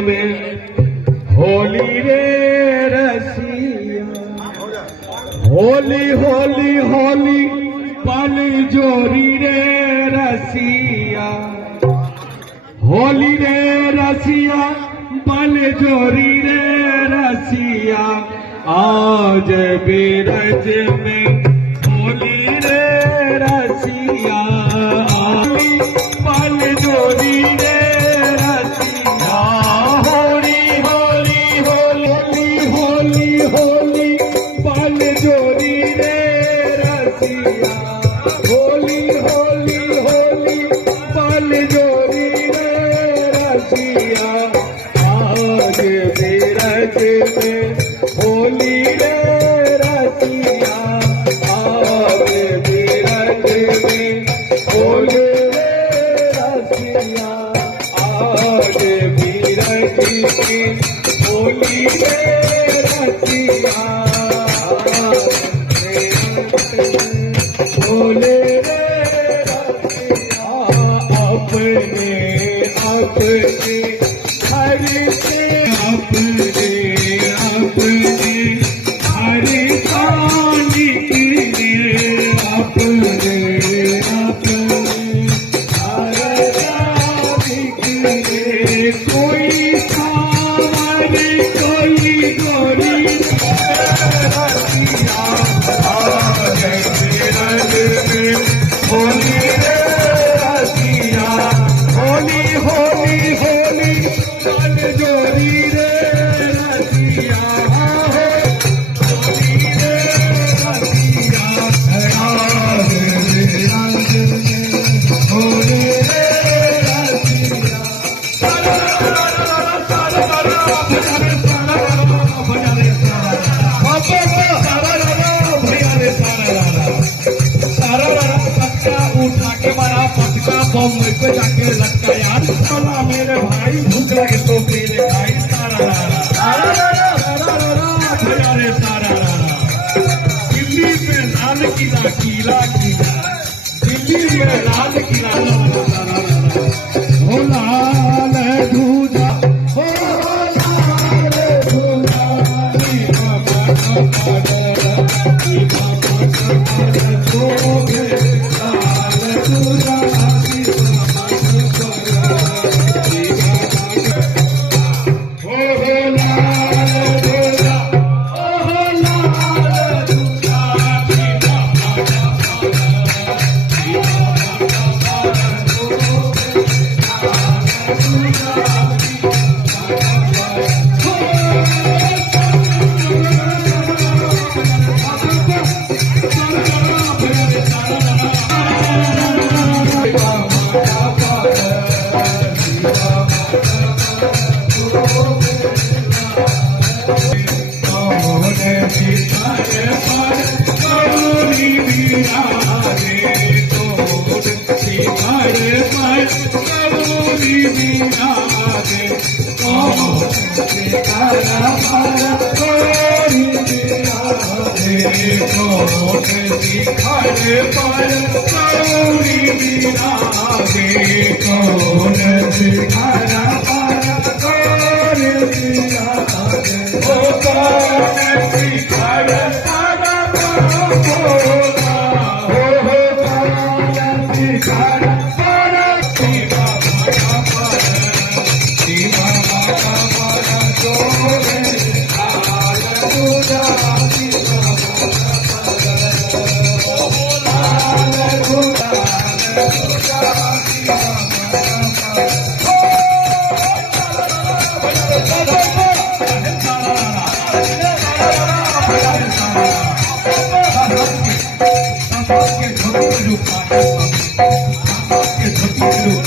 होली रे रसिया, होली होली होली पल जोरी रे रसिया, होली रे रसिया पल जोरी रे रसिया, आज बिरज में होली रे रसिया, पल जोरी रे रसिया, होली होली होली होली होली पल जोरी रे रसिया, होली होली होली पल जोरी रे रसिया, आज बिरज में होली रे रसिया, आज बिरज में होली रे रसिया, आज बिरज में होली रे रसिया, होली रे रसिया, अपने अपने घर से अपने अपने हरि पानी के अपने अपने हर जाति के, कोई सावर कोई गोरी रसिया, आज बिरज में होली रे रसिया, होली होली होली पल जोरी रे रसिया, होली रे रसिया, आज बिरज में होली रे रसिया, उठा के मारा पटका बम पे जाके लटकाया, चला मेरे भाई भूख लगे तो मेरे भाई, सारा रे सारा, दिल्ली में लाल किला किला किला, दिल्ली में लाल किला, हो लाल दूजा, हो लाल दूजा, के